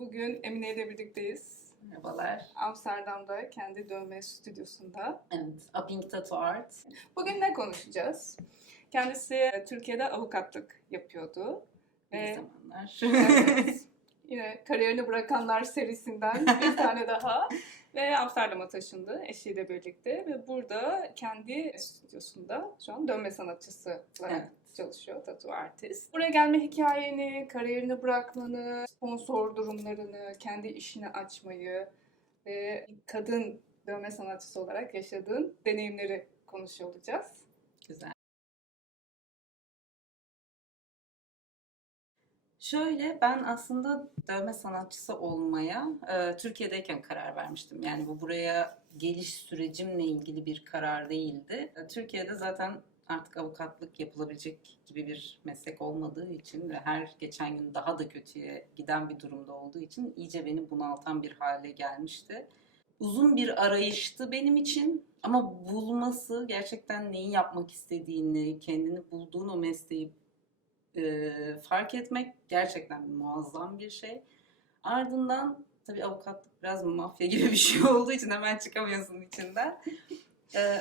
Bugün Emine ile birlikteyiz. Merhabalar. Amsterdam'da kendi dövme stüdyosunda. Evet, Upping Tattoo Art. Bugün ne konuşacağız? Kendisi Türkiye'de avukatlık yapıyordu. Bir zamanlar. Evet, yine kariyerini bırakanlar serisinden bir tane daha. Ve Amsterdam'a taşındı eşiyle birlikte. Ve burada kendi stüdyosunda şu an dövme sanatçısı olarak çalışıyor, tattoo artist. Buraya gelme hikayeni, kariyerini bırakmanı, sponsor durumlarını, kendi işini açmayı ve kadın dövme sanatçısı olarak yaşadığın deneyimleri konuşuyor olacağız. Güzel. Şöyle, ben aslında dövme sanatçısı olmaya Türkiye'deyken karar vermiştim. Yani bu buraya geliş sürecimle ilgili bir karar değildi. Türkiye'de zaten artık avukatlık yapılabilecek gibi bir meslek olmadığı için ve her geçen gün daha da kötüye giden bir durumda olduğu için iyice beni bunaltan bir hale gelmişti. Uzun bir arayıştı benim için ama bulması, gerçekten neyi yapmak istediğini, kendini bulduğun o mesleği fark etmek gerçekten muazzam bir şey. Ardından tabii avukatlık biraz mafya gibi bir şey olduğu için hemen çıkamıyorsun içinden.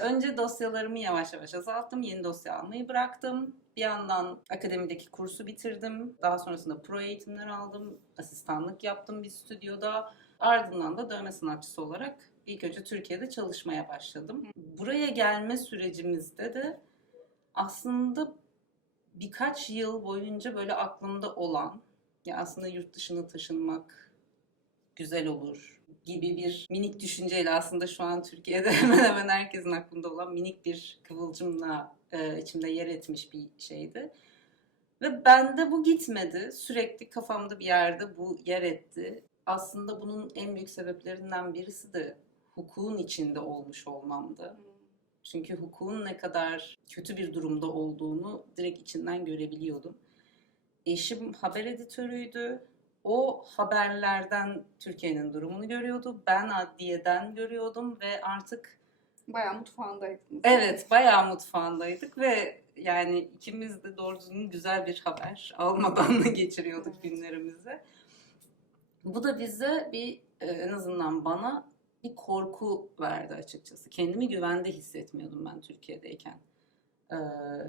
Önce dosyalarımı yavaş yavaş azalttım. Yeni dosya almayı bıraktım. Bir yandan akademideki kursu bitirdim. Daha sonrasında pro eğitimler aldım. Asistanlık yaptım bir stüdyoda. Ardından da dövme sanatçısı olarak ilk önce Türkiye'de çalışmaya başladım. Buraya gelme sürecimizde de aslında birkaç yıl boyunca böyle aklımda olan, ya aslında yurt dışına taşınmak güzel olur gibi bir minik düşünceyle, aslında şu an Türkiye'de hemen hemen herkesin aklında olan minik bir kıvılcımla içimde yer etmiş bir şeydi. Ve bende bu gitmedi. Sürekli kafamda bir yerde bu yer etti. Aslında bunun en büyük sebeplerinden birisi de hukukun içinde olmuş olmamdı. Çünkü hukukun ne kadar kötü bir durumda olduğunu direkt içinden görebiliyordum. Eşim haber editörüydü. O haberlerden Türkiye'nin durumunu görüyordu. Ben adliyeden görüyordum ve artık Bayağı mutfağındaydınız. evet, bayağı mutfağındaydık ve yani ikimiz de doğru düzgün güzel bir haber almadan da geçiriyorduk günlerimizi. Bu da bize en azından bana bir korku verdi açıkçası. Kendimi güvende hissetmiyordum ben Türkiye'deyken.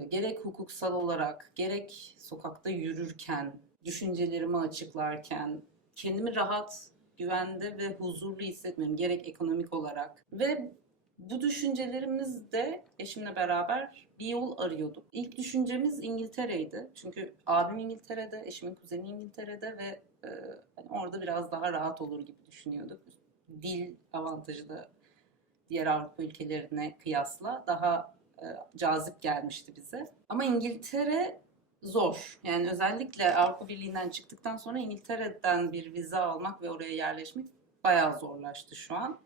Gerek hukuksal olarak, gerek sokakta yürürken, düşüncelerimi açıklarken kendimi rahat, güvende ve huzurlu hissetmiyorum. Gerek ekonomik olarak. Ve bu düşüncelerimizde eşimle beraber bir yol arıyorduk. İlk düşüncemiz İngiltere'ydi. Çünkü abim İngiltere'de, eşimin kuzeni İngiltere'de ve hani orada biraz daha rahat olur gibi düşünüyorduk. Dil avantajı da diğer Avrupa ülkelerine kıyasla daha cazip gelmişti bize. Ama İngiltere zor. Yani özellikle Avrupa Birliği'nden çıktıktan sonra İngiltere'den bir vize almak ve oraya yerleşmek bayağı zorlaştı şu an.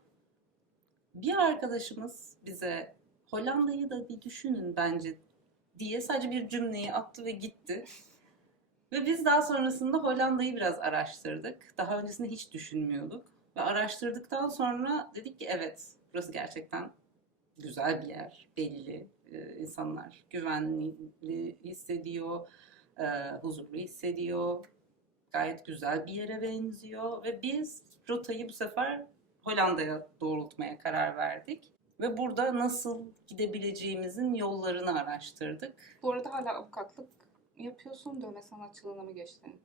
Bir arkadaşımız bize Hollanda'yı da bir düşünün bence diye sadece bir cümleyi attı ve gitti. Ve biz daha sonrasında Hollanda'yı biraz araştırdık. Daha öncesinde hiç düşünmüyorduk. Ve araştırdıktan sonra dedik ki evet, burası gerçekten güzel bir yer, belli. İnsanlar güvenli hissediyor, huzurlu hissediyor. Gayet güzel bir yere benziyor. Ve biz rotayı bu sefer Hollanda'ya doğrultmaya karar verdik. Ve burada nasıl gidebileceğimizin yollarını araştırdık. Bu arada hala avukatlık yapıyorsun, dövme sanatçılığına mı geçtin?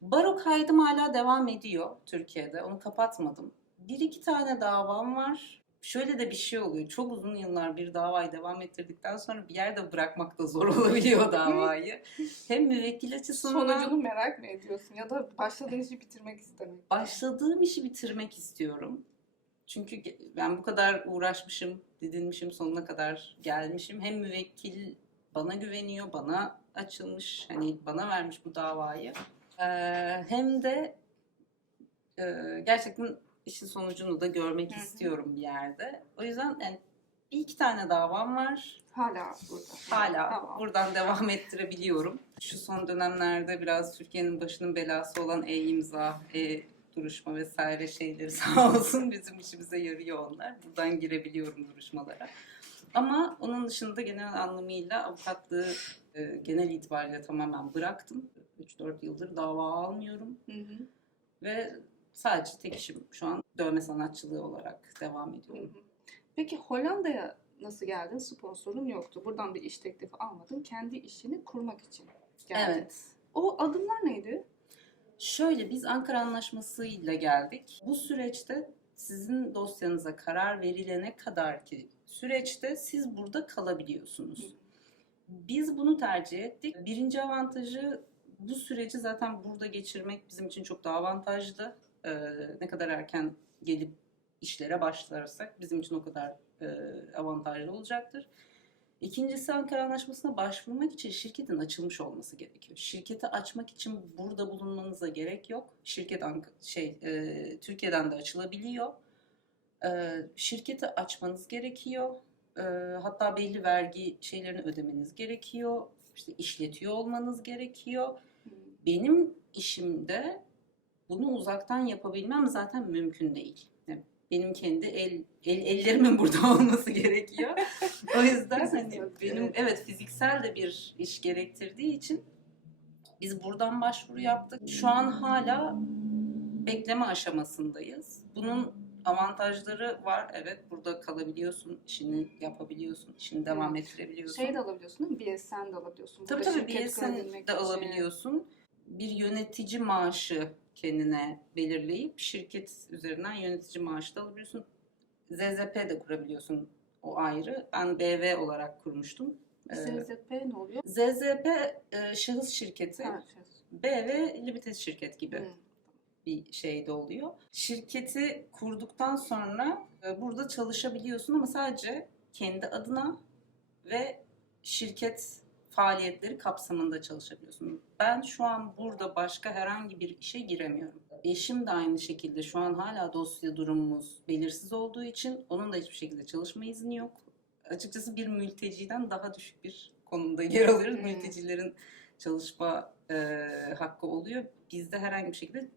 Baro kaydım hala devam ediyor Türkiye'de. Onu kapatmadım. Bir iki tane davam var. Şöyle de bir şey oluyor. Çok uzun yıllar bir davayı devam ettirdikten sonra bir yerde bırakmak da zor olabiliyor davayı. Hem müvekkil açısından... Sonucunu merak mı ediyorsun ya da başladığın işi bitirmek istemek? Başladığım işi bitirmek istiyorum. Çünkü ben bu kadar uğraşmışım, didinmişim, sonuna kadar gelmişim. Hem müvekkil bana güveniyor, bana açılmış, hani bana vermiş bu davayı. Hem de gerçekten işin sonucunu da görmek istiyorum bir yerde. O yüzden yani bir iki tane davam var. Hala burada. Hala Tamam. buradan devam ettirebiliyorum. Şu son dönemlerde biraz Türkiye'nin başının belası olan e-imza, duruşma vesaire şeyleri sağ olsun bizim işimize yarıyor onlar. Buradan girebiliyorum duruşmalara. Ama onun dışında genel anlamıyla avukatlığı genel itibariyle tamamen bıraktım. 3-4 yıldır dava almıyorum. Hı hı. Ve sadece tek işim şu an dövme sanatçılığı olarak devam ediyorum. Peki Hollanda'ya nasıl geldin? Sponsorun yoktu. Buradan bir iş teklifi almadın. Kendi işini kurmak için geldin. Evet. O adımlar neydi? Şöyle, biz Ankara Anlaşması'yla geldik. Bu süreçte sizin dosyanıza karar verilene kadar ki süreçte siz burada kalabiliyorsunuz. Biz bunu tercih ettik. Birinci avantajı, bu süreci zaten burada geçirmek bizim için çok daha avantajlı. Ne kadar erken gelip işlere başlarsak bizim için o kadar avantajlı olacaktır. İkincisi, Ankara Anlaşması'na başvurmak için şirketin açılmış olması gerekiyor. Şirketi açmak için burada bulunmanıza gerek yok. Şirket Türkiye'den de açılabiliyor. Şirketi açmanız gerekiyor. Hatta belli vergi şeylerini ödemeniz gerekiyor. İşte işletiyor olmanız gerekiyor. Benim işimde bunu uzaktan yapabilmem zaten mümkün değil. Yani benim kendi ellerimin burada olması gerekiyor. O yüzden hani benim fiziksel de bir iş gerektirdiği için biz buradan başvuru yaptık. Şu an hala bekleme aşamasındayız. Bunun avantajları var. Evet, burada kalabiliyorsun, işini yapabiliyorsun, işini devam ettirebiliyorsun. Şey de alabiliyorsun değil mi? BSN de alabiliyorsun. Tabii BSN de alabiliyorsun. Bir yönetici maaşı kendine belirleyip şirket üzerinden yönetici maaşı da alabiliyorsun. ZZP de kurabiliyorsun, o ayrı. Ben BV olarak kurmuştum. ZZP ne oluyor? ZZP şahıs şirketi, Evet. BV limited şirket gibi bir şey de oluyor. Şirketi kurduktan sonra burada çalışabiliyorsun ama sadece kendi adına ve şirket faaliyetleri kapsamında çalışabiliyorsun. Ben şu an burada başka herhangi bir işe giremiyorum. Eşim de aynı şekilde, şu an hala dosya durumumuz belirsiz olduğu için onun da hiçbir şekilde çalışma izni yok. Açıkçası bir mülteciden daha düşük bir konumda yer alıyoruz. Mültecilerin çalışma hakkı oluyor. Bizde herhangi bir şekilde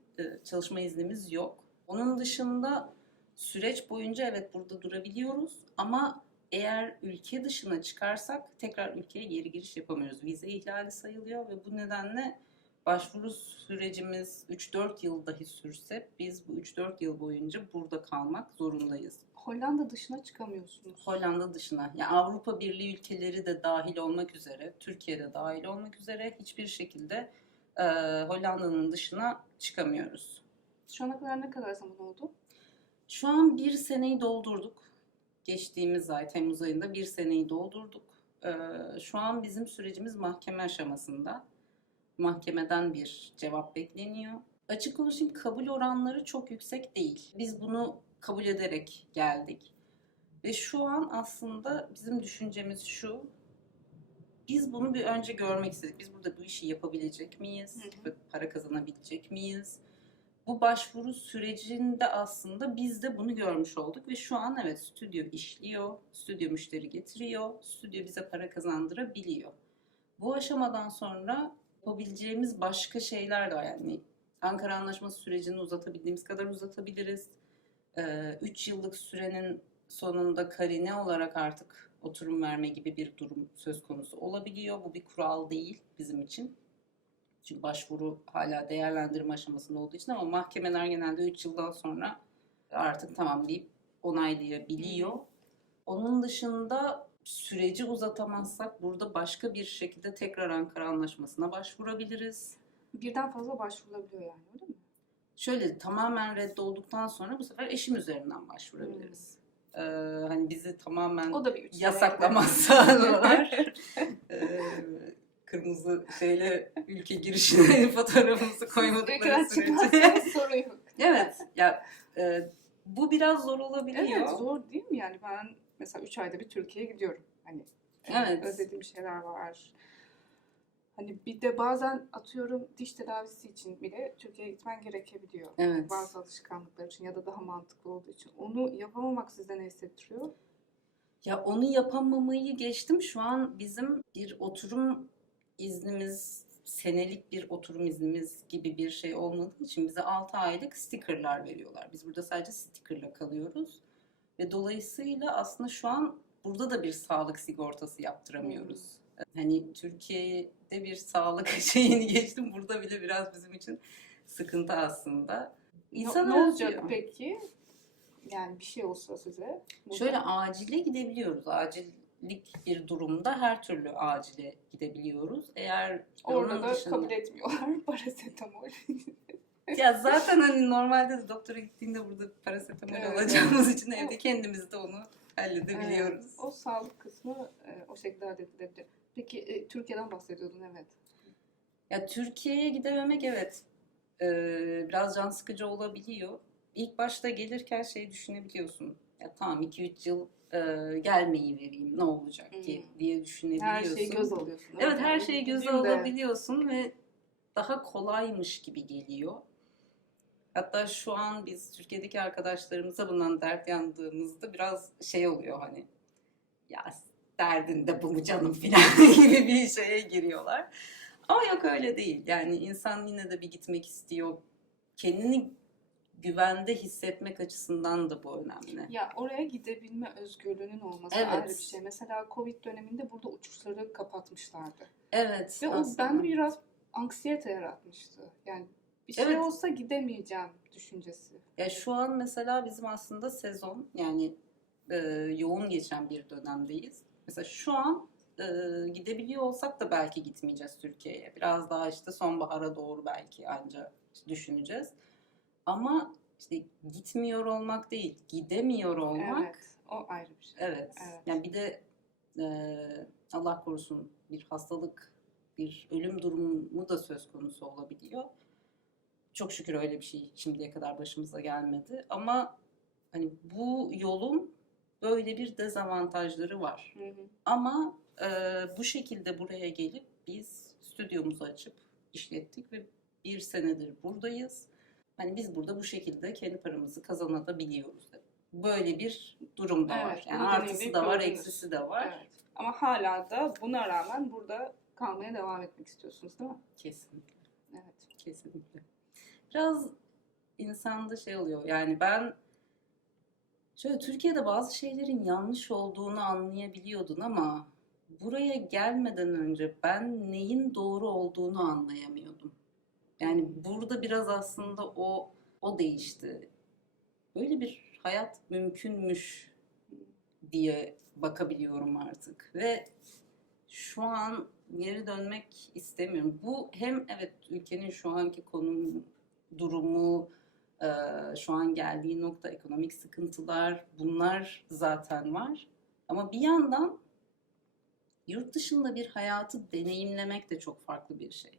çalışma iznimiz yok. Onun dışında süreç boyunca evet burada durabiliyoruz ama eğer ülke dışına çıkarsak tekrar ülkeye geri giriş yapamıyoruz. Vize ihlali sayılıyor ve bu nedenle başvuru sürecimiz 3-4 yıl dahi sürse biz bu 3-4 yıl boyunca burada kalmak zorundayız. Hollanda dışına çıkamıyorsunuz. Hollanda dışına, yani Avrupa Birliği ülkeleri de dahil olmak üzere, Türkiye'de dahil olmak üzere hiçbir şekilde Hollanda'nın dışına çıkamıyoruz. Şu ana kadar ne kadar zaman oldu? Şu an 1 seneyi doldurduk. Geçtiğimiz ay, Temmuz ayında 1 seneyi doldurduk. Şu an bizim sürecimiz mahkeme aşamasında. Mahkemeden bir cevap bekleniyor. Açık konuşayım, kabul oranları çok yüksek değil. Biz bunu kabul ederek geldik. Ve şu an aslında bizim düşüncemiz şu: biz bunu bir önce görmek istedik. Biz burada bu işi yapabilecek miyiz? Para kazanabilecek miyiz? Bu başvuru sürecinde aslında biz de bunu görmüş olduk ve şu an evet, stüdyo işliyor, stüdyo müşteri getiriyor, stüdyo bize para kazandırabiliyor. Bu aşamadan sonra yapabileceğimiz başka şeyler de var. Yani Ankara Anlaşması sürecini uzatabildiğimiz kadar uzatabiliriz. 3 yıllık sürenin sonunda karine olarak artık oturum verme gibi bir durum söz konusu olabiliyor. Bu bir kural değil bizim için. Çünkü başvuru hala değerlendirme aşamasında olduğu için, ama mahkemeler genelde 3 yıldan sonra artık tamam deyip onaylayabiliyor. Onun dışında süreci uzatamazsak burada başka bir şekilde tekrar Ankara Anlaşması'na başvurabiliriz. Birden fazla başvurulabiliyor yani, öyle mi? Şöyle, tamamen reddolduktan sonra bu sefer eşim üzerinden başvurabiliriz. Hani bizi tamamen O da bir 3 sene yasaklamazsalar kırmızı şeyle ülke girişine fotoğrafımızı koymadıkları sürece. Sorun yok. Evet, ya bu biraz zor olabiliyor. Evet, zor değil mi yani? Ben mesela 3 ayda bir Türkiye'ye gidiyorum. Hani evet, özlediğim şeyler var. Hani bir de bazen atıyorum diş tedavisi için bile Türkiye'ye gitmen gerekebiliyor. evet. Bazı alışkanlıklar için ya da daha mantıklı olduğu için. Onu yapamamak size ne hissettiriyor? Ya onu yapamamayı geçtim. Şu an bizim bir oturum iznimiz, senelik bir oturum iznimiz gibi bir şey olmadığı için bize 6 aylık stickerlar veriyorlar. Biz burada sadece stickerla kalıyoruz. Ve dolayısıyla aslında şu an burada da bir sağlık sigortası yaptıramıyoruz. Hani Türkiye'de bir sağlık şeyini geçtim. Burada bile biraz bizim için sıkıntı aslında. Ne İnsan olacak özlüyor. peki? Yani bir şey olsa size. burada. Şöyle acile gidebiliyoruz. Acillik bir durumda her türlü acile gidebiliyoruz. Eğer Orada onun da dışında... kabul etmiyorlar parasetamol. Ya zaten hani normalde de doktora gittiğinde burada parasetamol Evet. alacağımız için O- evde kendimiz de onu halledebiliyoruz. Evet, o sağlık kısmı o şekilde halledilebilir. Peki Türkiye'den bahsediyordun, evet. Ya Türkiye'ye gidememek evet biraz can sıkıcı olabiliyor. İlk başta gelirken şey düşünebiliyorsun. Ya tamam 2-3 yıl gelmeyi vereyim ne olacak ki diye düşünebiliyorsun. Her şeyi göz alıyorsun. Evet her Yani şeyi göze gideyim de- alabiliyorsun ve daha kolaymış gibi geliyor. Hatta şu an biz Türkiye'deki arkadaşlarımıza bundan dert yandığımızda biraz şey oluyor hani ya derdin de bu mu canım filan gibi bir şeye giriyorlar. Ama yok öyle değil. Yani insan yine de bir gitmek istiyor. Kendini güvende hissetmek açısından da bu önemli. Ya oraya gidebilme özgürlüğünün olması Evet. ayrı bir şey. Mesela Covid döneminde burada uçuşları kapatmışlardı. Evet. Ve o aslında. bende biraz anksiyete yaratmıştı. Yani bir şey Evet. olsa gidemeyeceğim düşüncesi. Ya şu an mesela bizim aslında sezon yani yoğun geçen bir dönemdeyiz. Mesela şu an gidebiliyor olsak da belki gitmeyeceğiz Türkiye'ye. Biraz daha işte sonbahara doğru belki anca düşüneceğiz. Ama işte gitmiyor olmak değil, gidemiyor olmak. Evet, o ayrı bir şey. Evet. Evet. Yani bir de Allah korusun bir hastalık, bir ölüm durumu da söz konusu olabiliyor. Çok şükür öyle bir şey şimdiye kadar başımıza gelmedi. Ama hani bu yolun böyle bir dezavantajları var. Hı hı. Ama bu şekilde buraya gelip biz stüdyomuzu açıp işlettik ve 1 senedir buradayız. Hani biz burada bu şekilde kendi paramızı kazanabiliyoruz. Böyle bir durum da var. Evet, Yani bunu artısı deneyimleyip da var, gördünüz. eksisi de var. Evet. Ama hala da buna rağmen burada kalmaya devam etmek istiyorsunuz, değil mi? Kesinlikle, Evet. kesinlikle. Biraz insanda şey oluyor. Yani ben şöyle Türkiye'de bazı şeylerin yanlış olduğunu anlayabiliyordun ama buraya gelmeden önce ben neyin doğru olduğunu anlayamıyordum. Yani burada biraz aslında o değişti. Böyle bir hayat mümkünmüş diye bakabiliyorum artık ve şu an geri dönmek istemiyorum. Bu hem evet ülkenin şu anki konum durumu, şu an geldiği nokta, ekonomik sıkıntılar bunlar zaten var. Ama bir yandan yurt dışında bir hayatı deneyimlemek de çok farklı bir şey.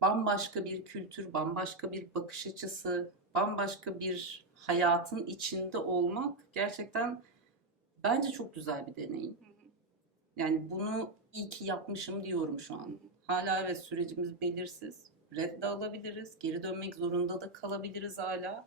Bambaşka bir kültür, bambaşka bir bakış açısı, bambaşka bir hayatın içinde olmak gerçekten bence çok güzel bir deneyim. Hı hı. Yani bunu iyi ki yapmışım diyorum şu an. Hala evet sürecimiz belirsiz. Red de alabiliriz, geri dönmek zorunda da kalabiliriz hala.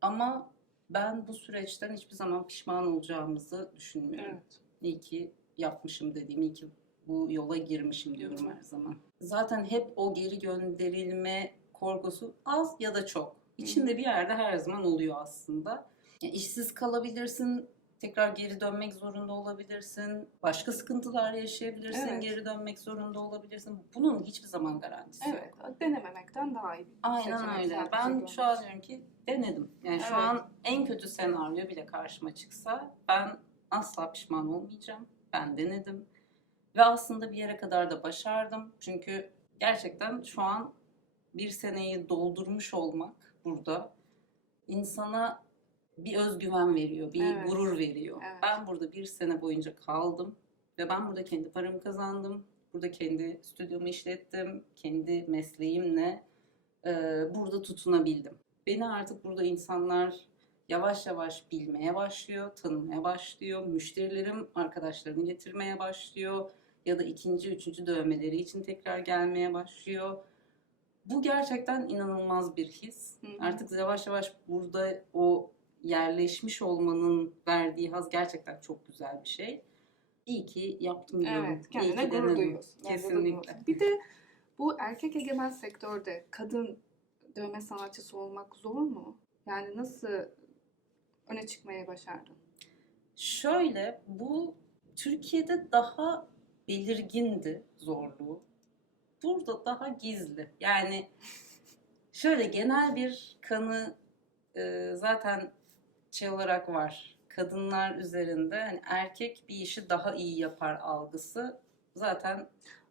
Ama ben bu süreçten hiçbir zaman pişman olacağımızı düşünmüyorum. Evet. İyi ki yapmışım dediğim, iyi ki bu yola girmişim diyorum Hı hı. her zaman. Zaten hep o geri gönderilme korkusu az ya da çok. İçinde bir yerde her zaman oluyor aslında. Yani işsiz kalabilirsin, tekrar geri dönmek zorunda olabilirsin. Başka sıkıntılar yaşayabilirsin, Evet. geri dönmek zorunda olabilirsin. Bunun hiçbir zaman garantisi yok. Evet. Denememekten daha iyi bir Aynen seçenek öyle. sadece Ben görmek. şu an diyorum ki denedim. Yani şu Evet. an en kötü senaryo bile karşıma çıksa ben asla pişman olmayacağım. Ben denedim. Ve aslında bir yere kadar da başardım. Çünkü gerçekten şu an 1 seneyi doldurmuş olmak burada insana bir özgüven veriyor, bir Evet. gurur veriyor. Evet. Ben burada 1 sene boyunca kaldım ve ben burada kendi paramı kazandım. Burada kendi stüdyomu işlettim, kendi mesleğimle burada tutunabildim. Beni artık burada insanlar yavaş yavaş bilmeye başlıyor, tanımaya başlıyor. Müşterilerim arkadaşlarını getirmeye başlıyor ya da ikinci, üçüncü dövmeleri için tekrar gelmeye başlıyor. Bu gerçekten inanılmaz bir his. Hı hı. Artık yavaş yavaş burada o yerleşmiş olmanın verdiği haz gerçekten çok güzel bir şey. İyi ki yaptım diyorum. Evet, İyi kendine ki gurur denedim. duyuyorsun. Bence de Kesinlikle. duyuyorsun. Bir de bu erkek egemen sektörde kadın dövme sanatçısı olmak zor mu? Yani nasıl öne çıkmaya başardın? Şöyle, bu Türkiye'de daha belirgindi zorluğu. Burada daha gizli. Yani Şöyle genel bir kanı zaten şey olarak var. Kadınlar üzerinde hani erkek bir işi daha iyi yapar algısı zaten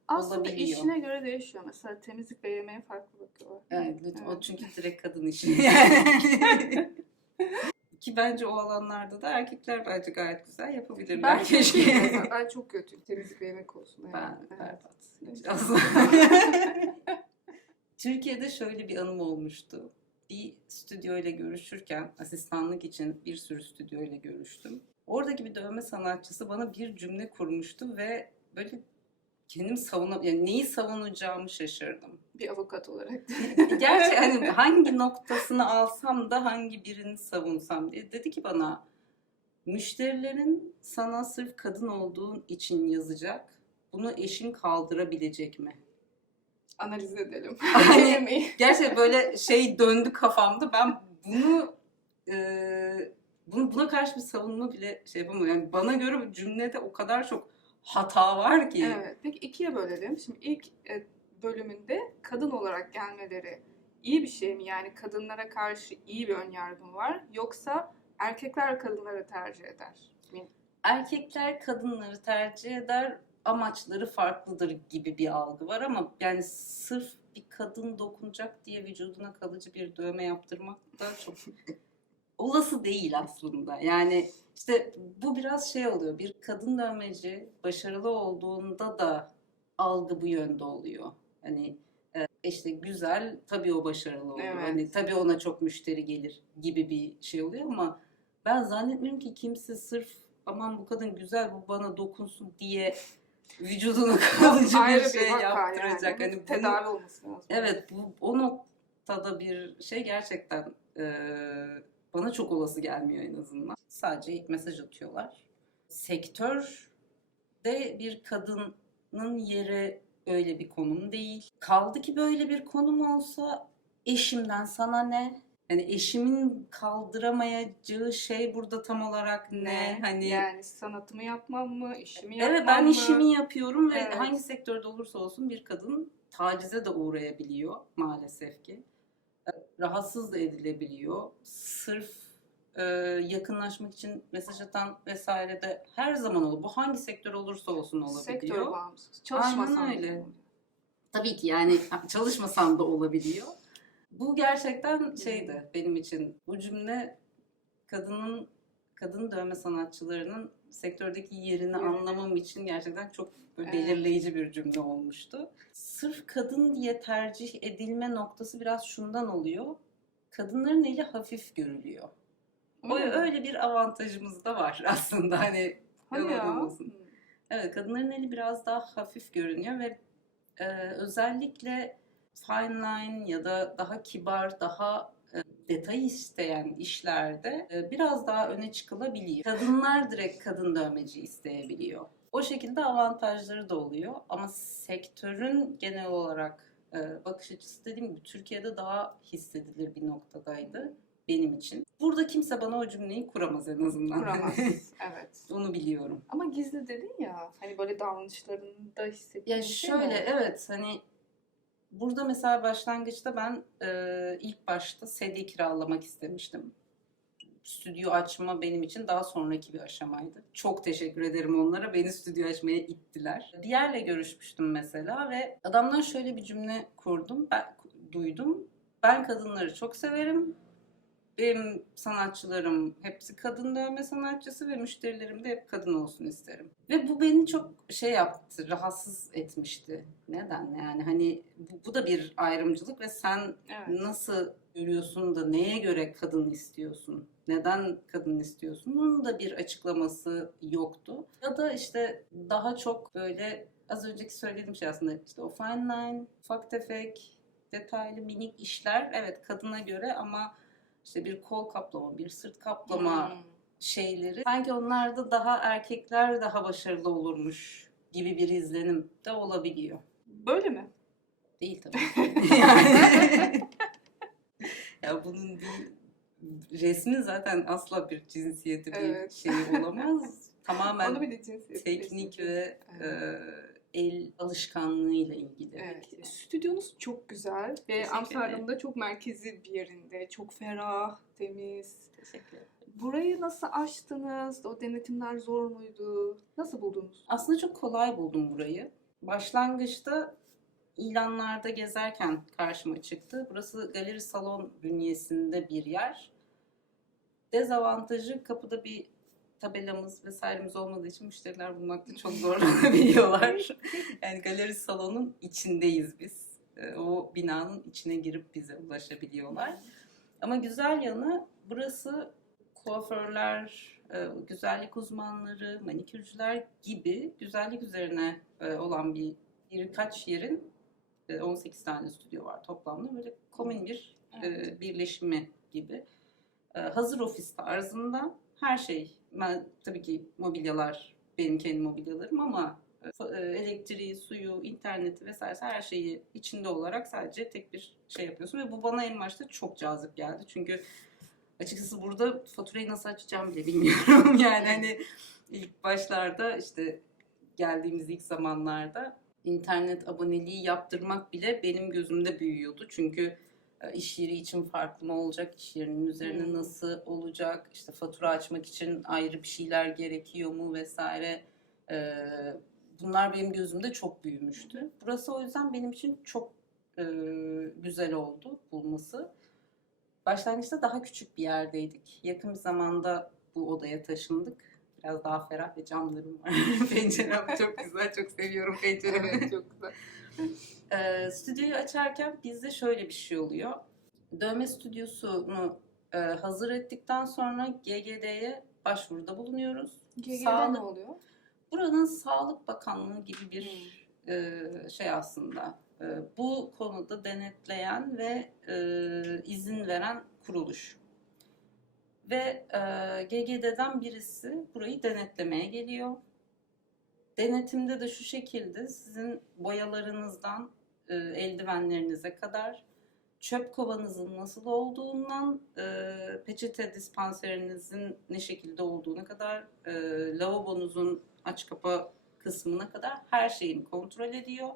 Aslında olabiliyor. işine göre değişiyor. Mesela temizlik ve yemeğe farklı bakıyorlar. Evet, lütfen. O Evet. çünkü direkt kadın işi. Yani. Ki bence o alanlarda da erkekler bence gayet güzel yapabilirler Ben keşke. kötüyüm. Ben çok kötüyüm. Temizlik ve yemek konusunda. Ben Yani. Evet. berbat. Hiç Evet. asla. Türkiye'de şöyle bir anım olmuştu. Bir stüdyo ile görüşürken asistanlık için bir sürü stüdyo ile görüştüm. Oradaki bir dövme sanatçısı bana bir cümle kurmuştu ve böyle kendim yani neyi savunacağımı şaşırdım. Bir avukat olarak. Gerçi hani hangi noktasını alsam da hangi birini savunsam diye. Dedi ki bana, müşterilerin sana sırf kadın olduğun için yazacak. Bunu eşin kaldırabilecek mi? Analiz edelim. Hani gerçekten böyle şey döndü kafamda. Ben buna karşı bir savunma bile şey yapamıyorum. Yani bana göre bu cümlede o kadar çok hata var ki. Evet. Peki ikiye bölelim. Şimdi ilk bölümünde kadın olarak gelmeleri iyi bir şey mi? Yani kadınlara karşı iyi bir önyargım var. Yoksa erkekler kadınları tercih eder mi? Erkekler kadınları tercih eder, amaçları farklıdır gibi bir algı var ama yani sırf bir kadın dokunacak diye vücuduna kalıcı bir dövme yaptırmak da çok olası değil aslında. Yani işte bu biraz şey oluyor. Bir kadın dövmeci başarılı olduğunda da algı bu yönde oluyor. Hani işte güzel, tabii o başarılı olur. Evet. Hani tabii ona çok müşteri gelir gibi bir şey oluyor ama ben zannetmiyorum ki kimse sırf aman bu kadın güzel, bu bana dokunsun diye vücuduna kalıcı bir Ayrı şey vaka yaptıracak. yani. Hani bunu, Tedavi olması lazım. evet, o noktada bir şey gerçekten bana çok olası gelmiyor en azından. Sadece mesaj atıyorlar. Sektörde bir kadının yeri öyle bir konum değil. Kaldı ki böyle bir konum olsa eşimden sana ne? Yani eşimin kaldıramayacağı şey burada tam olarak ne? Hani yani sanatımı yapmam mı, işimi yapmam evet, ben mı? işimi yapıyorum ve Evet. hangi sektörde olursa olsun bir kadın tacize de uğrayabiliyor maalesef ki. Rahatsız da edilebiliyor. Sırf yakınlaşmak için mesaj atan vesaire de her zaman olur. Bu hangi sektör olursa olsun olabiliyor. Sektör bağımsız. Çalışmasam Aynen öyle. bile. Tabii ki yani çalışmasam da olabiliyor. Bu gerçekten şeydi benim için. Bu cümle kadın dövme sanatçılarının sektördeki yerini Evet. anlamam için gerçekten çok böyle Evet. belirleyici bir cümle olmuştu. Sırf kadın diye tercih edilme noktası biraz şundan oluyor. Kadınların eli hafif görülüyor. Öyle bir avantajımız da var aslında, hani Hadi ya. yalan olmasın. Evet, kadınların eli biraz daha hafif görünüyor ve özellikle fine line ya da daha kibar, daha detay isteyen işlerde biraz daha öne çıkılabiliyor. Kadınlar direkt kadın dövmeci isteyebiliyor. O şekilde avantajları da oluyor ama sektörün genel olarak bakış açısı, dediğim gibi, Türkiye'de daha hissedilir bir noktadaydı benim için. Burada kimse bana o cümleyi kuramaz en azından. Kuramaz. Evet. Onu biliyorum. Ama gizli dedin ya. Hani böyle davranışlarında hissettiğin Ya bir şey mi şöyle, oldu? evet, hani burada mesela başlangıçta ben ilk başta CD kiralamak istemiştim. Stüdyo açma benim için daha sonraki bir aşamaydı. Çok teşekkür ederim onlara. Beni stüdyo açmaya ittiler. Bir yerle görüşmüştüm mesela ve adamdan şöyle bir cümle duydum. Ben kadınları çok severim. Benim sanatçılarım hepsi kadın dövme sanatçısı ve müşterilerim de hep kadın olsun isterim. Ve bu beni çok şey yaptı, rahatsız etmişti. Neden? Yani hani bu da bir ayrımcılık ve sen Evet. nasıl görüyorsun da neye göre kadın istiyorsun? Neden kadın istiyorsun? Bunun da bir açıklaması yoktu. Ya da işte daha çok böyle az önceki söylediğim şey aslında, işte o fine line, ufak tefek, detaylı minik işler, evet, kadına göre ama işte bir kol kaplama, bir sırt kaplama şeyleri, sanki onlarda daha erkekler daha başarılı olurmuş gibi bir izlenim de olabiliyor. Böyle mi? Değil tabii ki. Yani, ya bunun bir resmin zaten asla bir cinsiyeti, bir Evet. şeyi olamaz. Tamamen Onu bile cinsiyet teknik ve evet. el alışkanlığıyla ilgili. Evet. Stüdyonuz çok güzel ve Teşekkür Amsterdam'da çok merkezi bir yerinde. Çok ferah, temiz. Teşekkür ederim. Burayı nasıl açtınız? O denetimler zor muydu? Nasıl buldunuz? Aslında çok kolay buldum burayı. Başlangıçta ilanlarda gezerken karşıma çıktı. Burası galeri salon bünyesinde bir yer. Dezavantajı, kapıda bir tabelamız vesairemiz olmadığı için müşteriler bulmakta çok zorlanabiliyorlar. Yani galeri salonun içindeyiz biz. O binanın içine girip bize ulaşabiliyorlar. Ama güzel yanı, burası kuaförler, güzellik uzmanları, manikürcüler gibi güzellik üzerine olan birkaç yerin 18 tane stüdyo var toplamda. Böyle komün bir birleşimi gibi. Hazır ofis tarzında her şey. Ben, tabii ki mobilyalar benim kendi mobilyalarım ama elektriği, suyu, interneti vesaire her şeyi içinde olarak sadece tek bir şey yapıyorsun ve bu bana en başta çok cazip geldi. Çünkü açıkçası burada faturayı nasıl açacağım bile bilmiyorum. Yani hani ilk başlarda, işte geldiğimiz ilk zamanlarda internet aboneliği yaptırmak bile benim gözümde büyüyordu. Çünkü iş yeri için farklı mı olacak, iş yerinin üzerine nasıl olacak, işte fatura açmak için ayrı bir şeyler gerekiyor mu vesaire. Bunlar benim gözümde çok büyümüştü. Burası o yüzden benim için çok güzel oldu bulması. Başlangıçta daha küçük bir yerdeydik. Yakın bir zamanda bu odaya taşındık. Biraz daha ferah ve camlarım var. Pencerem çok güzel, çok seviyorum penceremi. Evet, çok güzel. Stüdyoyu açarken bizde şöyle bir şey oluyor. Dövme stüdyosunu hazır ettikten sonra GGD'ye başvuruda bulunuyoruz. GG'de ne oluyor? Buranın Sağlık Bakanlığı gibi bir şey aslında. Bu konuda denetleyen ve izin veren kuruluş. Ve GGD'den birisi burayı denetlemeye geliyor. Denetimde de şu şekilde, sizin boyalarınızdan eldivenlerinize kadar, çöp kovanızın nasıl olduğundan, peçete dispanserinizin ne şekilde olduğuna kadar, lavabonuzun aç kapa kısmına kadar her şeyini kontrol ediyor.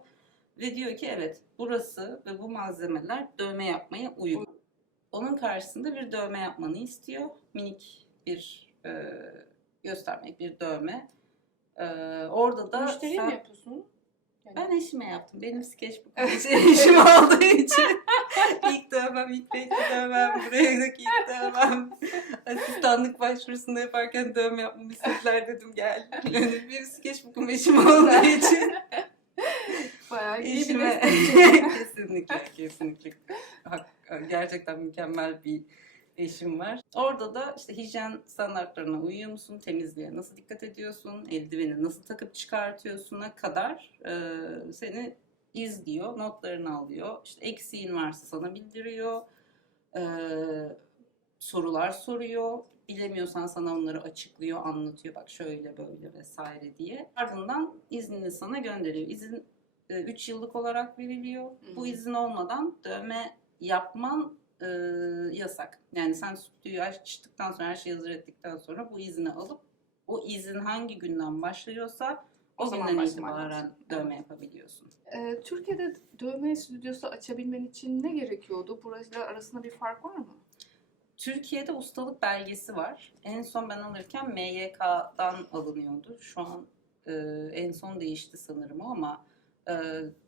Ve diyor ki evet, burası ve bu malzemeler dövme yapmaya uygun. Onun karşısında bir dövme yapmanı istiyor. Minik bir göstermek bir dövme. Orada da Müşteriye mi yapıyorsun? ben eşime yaptım. Benim sketchbook'um için eşim olduğu için ilk dövmem, ilk renkli dövmem, buradaki ilk dövmem. Asistanlık başvurusunda yaparken dövme yapmamı istediler, dedim gel. Yani benim sketchbook'um eşim olduğu için Bayağı iyi bir eşime destekçi. kesinlikle, kesinlikle. Gerçekten mükemmel bir eşim var. Orada da işte hijyen standartlarına uyuyor musun, temizliğe nasıl dikkat ediyorsun, eldiveni nasıl takıp çıkartıyorsun'a kadar seni izliyor, notlarını alıyor. İşte eksiğin varsa sana bildiriyor, sorular soruyor. Bilemiyorsan sana onları açıklıyor, anlatıyor. Bak şöyle böyle vesaire diye. Ardından iznini sana gönderiyor. İzin 3 yıllık olarak veriliyor. Bu izin olmadan dövme yapman yasak. Yani sen stüdyoyu açtıktan sonra, her şeyi hazır ettikten sonra bu izni alıp, o izin hangi günden başlıyorsa o zaman günden başlaman itibaren lazım. dövme yapabiliyorsun. Türkiye'de dövme stüdyosu açabilmen için ne gerekiyordu? Burayla arasında bir fark var mı? Türkiye'de ustalık belgesi var. En son ben alırken MYK'dan alınıyordu. Şu an en son değişti sanırım o, ama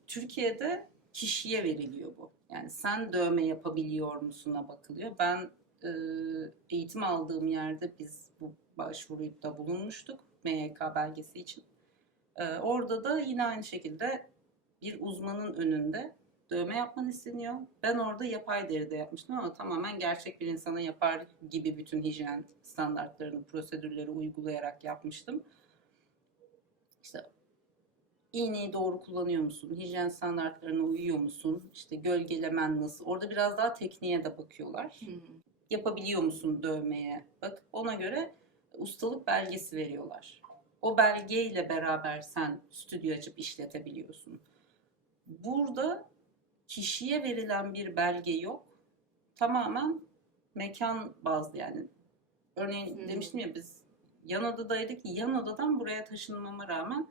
Türkiye'de kişiye veriliyor bu. Yani sen dövme yapabiliyor musun'a bakılıyor. Ben eğitim aldığım yerde biz bu başvuruyu da bulunmuştuk MYK belgesi için. Orada da yine aynı şekilde bir uzmanın önünde dövme yapman isteniyor. Ben orada yapay deride yapmıştım ama tamamen gerçek bir insana yapar gibi bütün hijyen standartlarını, prosedürleri uygulayarak yapmıştım. İşte iğneyi doğru kullanıyor musun? Hijyen standartlarına uyuyor musun? İşte gölgelemen nasıl? Orada biraz daha tekniğe de bakıyorlar. Yapabiliyor musun dövmeye? Bak, ona göre ustalık belgesi veriyorlar. O belgeyle beraber sen stüdyo açıp işletebiliyorsun. Burada kişiye verilen bir belge yok. Tamamen mekan bazlı yani. Örneğin demiştim ya, biz yan odadaydık. Yan odadan buraya taşınmama rağmen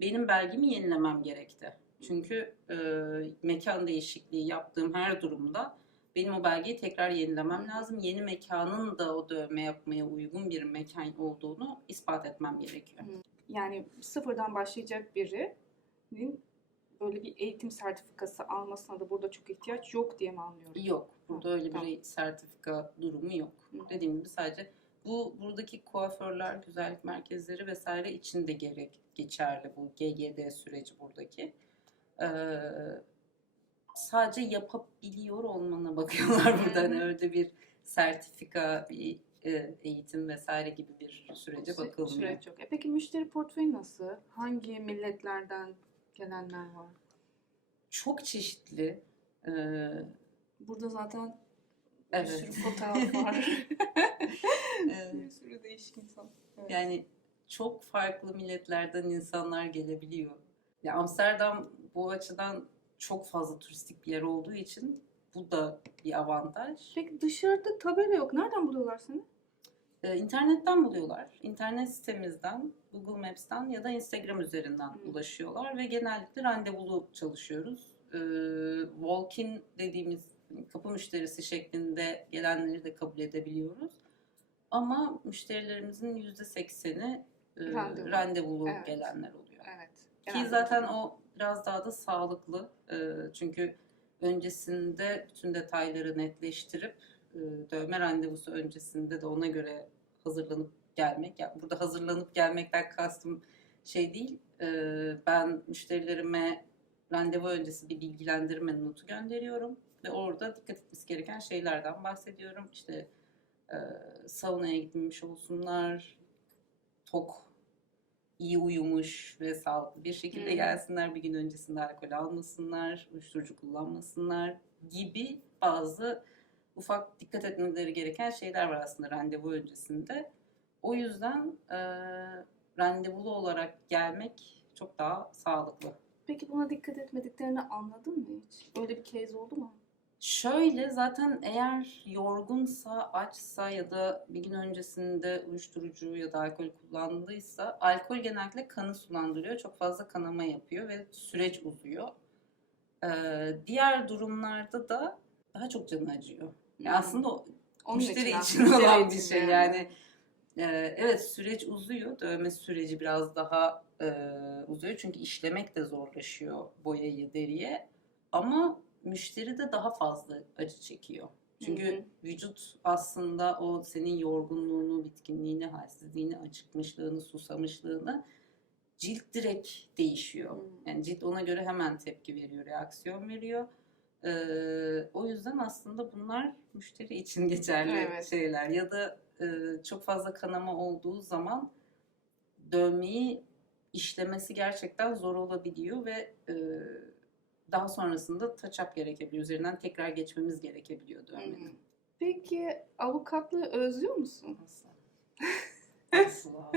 benim belgemi yenilemem gerekti. Çünkü mekan değişikliği yaptığım her durumda benim o belgeyi tekrar yenilemem lazım. Yeni mekanın da o dövme yapmaya uygun bir mekan olduğunu ispat etmem gerekiyor. Yani sıfırdan başlayacak birinin böyle bir eğitim sertifikası almasına da burada çok ihtiyaç yok diye mi anlıyorum? Yok. Burada öyle bir Tamam. sertifika durumu yok. Dediğim gibi sadece buradaki kuaförler, güzellik merkezleri vesaire için de geçerli bu GGD süreci buradaki. Sadece yapabiliyor olmana bakıyorlar burada. Hani öyle bir sertifika, bir eğitim vesaire gibi bir sürece bakılmıyor. Süreç yok. Peki müşteri portföyü nasıl? Hangi milletlerden gelenler var? Çok çeşitli. Burada zaten bir Evet. sürü fotoğraf var. Bir sürü değişik insan. Evet. Yani çok farklı milletlerden insanlar gelebiliyor. Ya Amsterdam bu açıdan çok fazla turistik bir yer olduğu için bu da bir avantaj. Peki dışarıda tabela yok. Nereden buluyorlar seni? İnternetten buluyorlar. İnternet sitemizden, Google Maps'ten ya da Instagram üzerinden ulaşıyorlar ve genellikle randevulu çalışıyoruz. Walk-in dediğimiz kapı müşterisi şeklinde gelenleri de kabul edebiliyoruz. Ama müşterilerimizin %80'i randevulu gelenler oluyor. Evet. Ki zaten o biraz daha da sağlıklı. Çünkü öncesinde bütün detayları netleştirip dövme randevusu öncesinde de ona göre hazırlanıp gelmek. Yani burada hazırlanıp gelmekten kastım şey değil. Ben müşterilerime randevu öncesi bir bilgilendirme notu gönderiyorum ve orada dikkat etmesi gereken şeylerden bahsediyorum. İşte saunaya gitmemiş olsunlar, tok, iyi uyumuş ve sağlıklı bir şekilde gelsinler, bir gün öncesinde alkol almasınlar, uyuşturucu kullanmasınlar gibi bazı ufak dikkat etmeleri gereken şeyler var aslında randevu öncesinde. O yüzden randevulu olarak gelmek çok daha sağlıklı. Peki buna dikkat etmediklerini anladın mı hiç? Öyle bir case oldu mu? Şöyle zaten eğer yorgunsa, açsa ya da bir gün öncesinde uyuşturucu ya da alkol kullandıysa alkol genellikle kanı sulandırıyor. Çok fazla kanama yapıyor ve süreç uzuyor. Diğer durumlarda da daha çok canı acıyor. Yani aslında o müşteri için olan bir şey yani. Evet süreç uzuyor. Dövme süreci biraz daha uzuyor. Çünkü işlemek de zorlaşıyor boyayı deriye. Ama müşteri de daha fazla acı çekiyor. Çünkü vücut aslında o senin yorgunluğunu, bitkinliğini, halsizliğini, acıkmışlığını, susamışlığını cilt direkt değişiyor. Yani cilt ona göre hemen tepki veriyor, reaksiyon veriyor. O yüzden aslında bunlar müşteri için geçerli şeyler. Ya da çok fazla kanama olduğu zaman dövmeyi işlemesi gerçekten zor olabiliyor ve daha sonrasında touch-up gerekebiliyor. Üzerinden tekrar geçmemiz gerekebiliyor dövmenin. Peki avukatlığı özlüyor musun? Asla.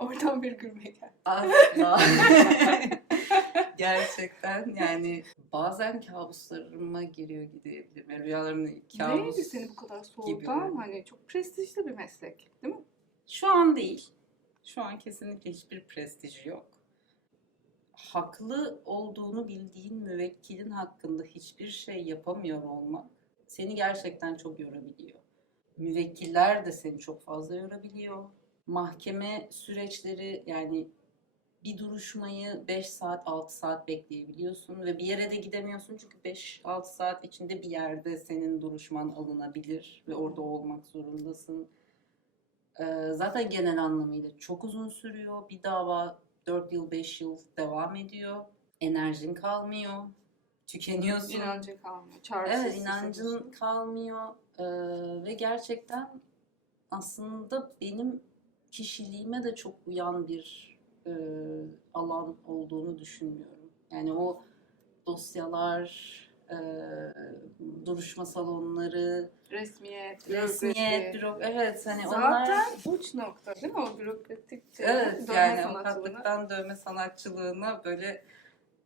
Oradan bir gülme geldi. Asla. Gerçekten yani bazen kabuslarıma giriyor gidebilirim. Yani rüyalarımda kabus. Neydi seni bu kadar soğutan? Hani çok prestijli bir meslek, değil mi? Şu an değil. Şu an kesinlikle hiçbir prestiji yok. Haklı olduğunu bildiğin müvekkilin hakkında hiçbir şey yapamıyor olmak seni gerçekten çok yorabiliyor. Müvekkiller de seni çok fazla yorabiliyor. Mahkeme süreçleri yani bir duruşmayı 5 saat 6 saat bekleyebiliyorsun ve bir yere de gidemiyorsun çünkü 5-6 saat içinde bir yerde senin duruşman alınabilir ve orada olmak zorundasın. Zaten genel anlamıyla çok uzun sürüyor. Bir dava 4 yıl 5 yıl devam ediyor. Enerjin kalmıyor. Tükeniyorsun. İnancın kalmıyor. Çaresiz. Evet inancın kalmıyor. Ve gerçekten aslında benim kişiliğime de çok uyan bir alan olduğunu düşünmüyorum. Yani o dosyalar, duruşma salonları, resmiyet, evet hani zaten onlar uç nokta değil mi o bürokratik evet dövme yani sanatçılığına. avukatlıktan dövme sanatçılığına böyle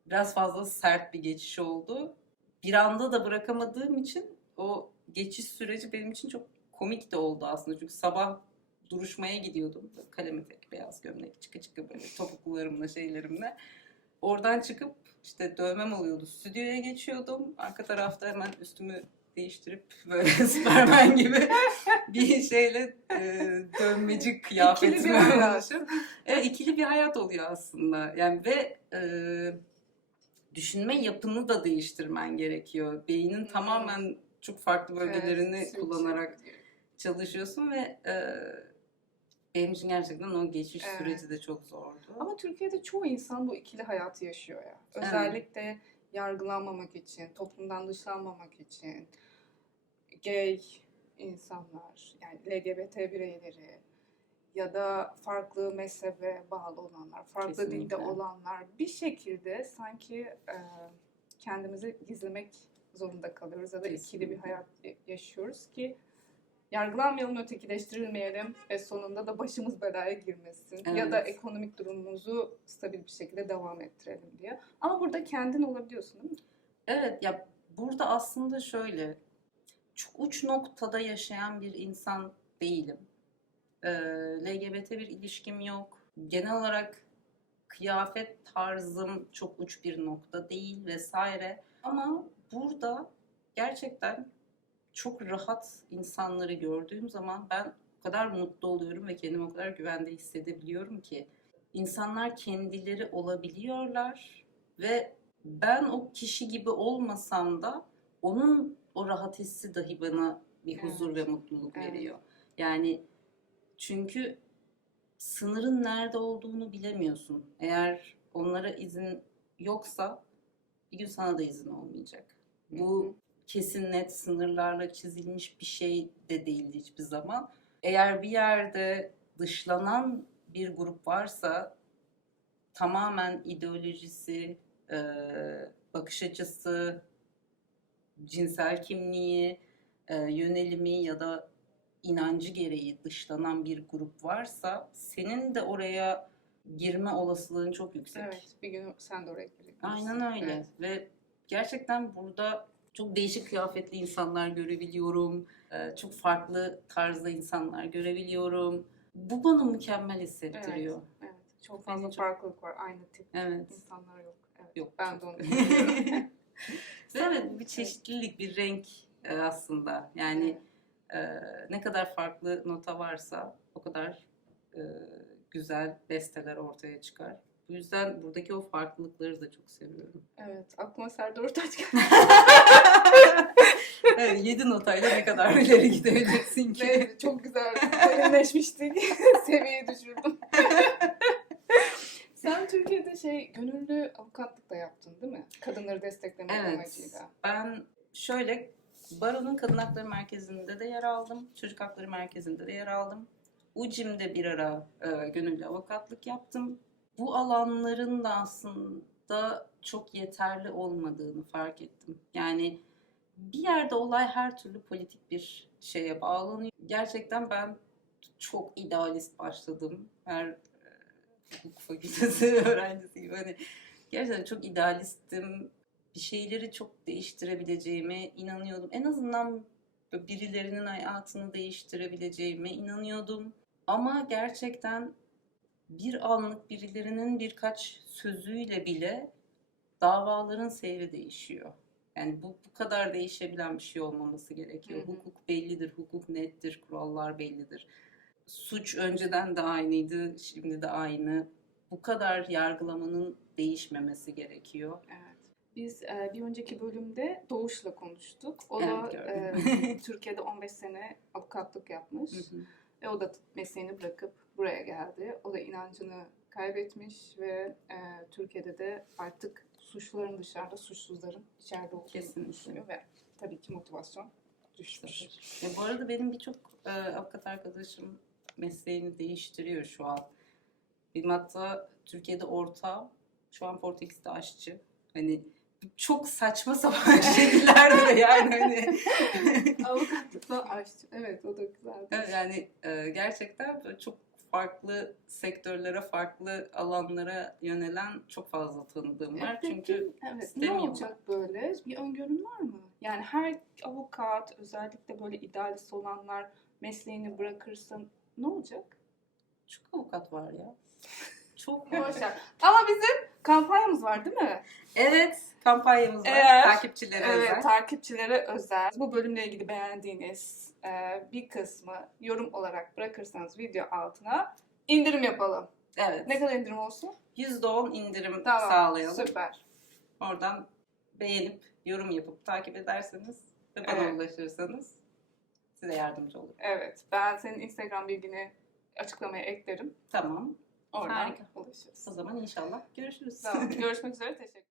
biraz fazla sert bir geçiş oldu. Bir anda da bırakamadığım için o geçiş süreci benim için çok komik de oldu aslında. Çünkü sabah duruşmaya gidiyordum. Böyle kalem etek, beyaz gömlek, çıkı çıkı böyle topuklularımla, şeylerimle. Oradan çıkıp işte dövmem oluyordu. Stüdyoya geçiyordum. Arka tarafta hemen üstümü değiştirip böyle Superman gibi bir şeyle dövmeci kıyafetimi İkili bir hayat. oluşup. Evet, ikili bir hayat oluyor aslında. Yani ve düşünme yapını da değiştirmen gerekiyor. Beynin tamamen çok farklı bölgelerini Evet, kullanarak çalışıyorsun ve benim için gerçekten o geçiş Evet. süreci de çok zordu. Ama Türkiye'de çoğu insan bu ikili hayatı yaşıyor ya. Özellikle yargılanmamak için, toplumdan dışlanmamak için, gay insanlar, yani LGBT bireyleri ya da farklı mezhebe bağlı olanlar, farklı Kesinlikle. dinde olanlar bir şekilde sanki kendimizi gizlemek zorunda kalıyoruz ya da ikili bir hayat yaşıyoruz ki yargılanmayalım, ötekileştirilmeyelim ve sonunda da başımız belaya girmesin. Evet. Ya da ekonomik durumumuzu stabil bir şekilde devam ettirelim diye. Ama burada kendin olabiliyorsun değil mi? Evet, ya burada aslında şöyle, çok uç noktada yaşayan bir insan değilim. LGBT bir ilişkim yok. Genel olarak kıyafet tarzım çok uç bir nokta değil vesaire. Ama burada gerçekten çok rahat insanları gördüğüm zaman ben o kadar mutlu oluyorum ve kendimi o kadar güvende hissedebiliyorum ki. İnsanlar kendileri olabiliyorlar ve ben o kişi gibi olmasam da onun o rahat hissi dahi bana bir huzur Evet. ve mutluluk Evet. veriyor. Yani çünkü sınırın nerede olduğunu bilemiyorsun. Eğer onlara izin yoksa bir gün sana da izin olmayacak. Bu kesin net sınırlarla çizilmiş bir şey de değildi hiçbir zaman. Eğer bir yerde dışlanan bir grup varsa tamamen ideolojisi, bakış açısı, cinsel kimliği, yönelimi ya da inancı gereği dışlanan bir grup varsa senin de oraya girme olasılığın çok yüksek. Evet, bir gün sen de oraya gireceksin. Aynen öyle. Evet. Ve gerçekten burada çok değişik kıyafetli insanlar görebiliyorum. Çok farklı tarzda insanlar görebiliyorum. Bu bana mükemmel hissettiriyor. Evet. Çok fazla Beni çok- farklılık var. Aynı tip Evet. insanlar yok. Evet. Yok. Ben de onu düşünüyorum. Ve evet, bir çeşitlilik, bir renk aslında. Yani ne kadar farklı nota varsa o kadar güzel besteler ortaya çıkar. Bu yüzden buradaki o farklılıkları da çok seviyorum. Evet. Aklıma Serdar Ortaç geldi. Evet, 7 notayla ne kadar ileri gidebilirsin ki? Neyse, çok güzel derinleşmiştik. Seviyeyi düşürdüm. Sen Türkiye'de gönüllü avukatlık da yaptın değil mi? Kadınları desteklemek Evet. amacıyla. Ben şöyle Baro'nun Kadın Hakları Merkezi'nde de yer aldım. Çocuk Hakları Merkezi'nde de yer aldım. UCİM'de bir ara gönüllü avukatlık yaptım. Bu alanların da aslında çok yeterli olmadığını fark ettim. Yani bir yerde olay her türlü politik bir şeye bağlanıyor. Gerçekten ben çok idealist başladım. Her hukuk fakültesi öğrencisi gibi. Hani gerçekten çok idealistim. Bir şeyleri çok değiştirebileceğime inanıyordum. En azından birilerinin hayatını değiştirebileceğime inanıyordum. Ama gerçekten bir anlık birilerinin birkaç sözüyle bile davaların seyri değişiyor. Yani bu kadar değişebilen bir şey olmaması gerekiyor. Hı hı. Hukuk bellidir, hukuk nettir, kurallar bellidir. Suç önceden de aynıydı, şimdi de aynı. Bu kadar yargılamanın değişmemesi gerekiyor. Evet. Biz bir önceki bölümde Doğuş'la konuştuk. O Evet, da gördüm. Türkiye'de 15 sene avukatlık yapmış. Hı hı. Ve o da mesleğini bırakıp buraya geldi. O da inancını kaybetmiş ve Türkiye'de de artık suçluların dışarıda, suçsuzların içeride olduğunu Kesinlikle. düşünüyor ve tabii ki motivasyon düşmüş. Bu arada benim birçok avukat arkadaşım mesleğini değiştiriyor şu an. Benim hatta Türkiye'de ortağım, şu an Portekiz'de aşçı. Hani çok saçma sapan şeyler de yani hani. Avukatlıkla aşçı. Evet, o da güzeldi. Evet, yani gerçekten böyle çok farklı sektörlere, farklı alanlara yönelen çok fazla tanıdığım var. Peki, Çünkü evet, ne istemiyorlar. olacak böyle? Bir öngörün var mı? Yani her avukat, özellikle böyle idealist olanlar mesleğini bırakırsa Ne olacak? Çok avukat var ya. Çok Boş ver. Ama bizim kampanyamız var değil mi? Evet, kampanyamız var. Eğer- Takipçilere Evet, özel. takipçilere özel. Bu bölümle ilgili beğendiğiniz bir kısmı yorum olarak bırakırsanız video altına indirim yapalım. Evet. Ne kadar indirim olsun? %10 indirim Tamam, sağlayalım. süper. Oradan beğenip, yorum yapıp takip ederseniz ve bana Evet. ulaşırsanız size yardımcı olurum. Evet, ben senin Instagram bilgini açıklamaya eklerim. Tamam. Oradan Harika. ulaşırız. O zaman inşallah görüşürüz. Tamam, görüşmek üzere, teşekkür ederim.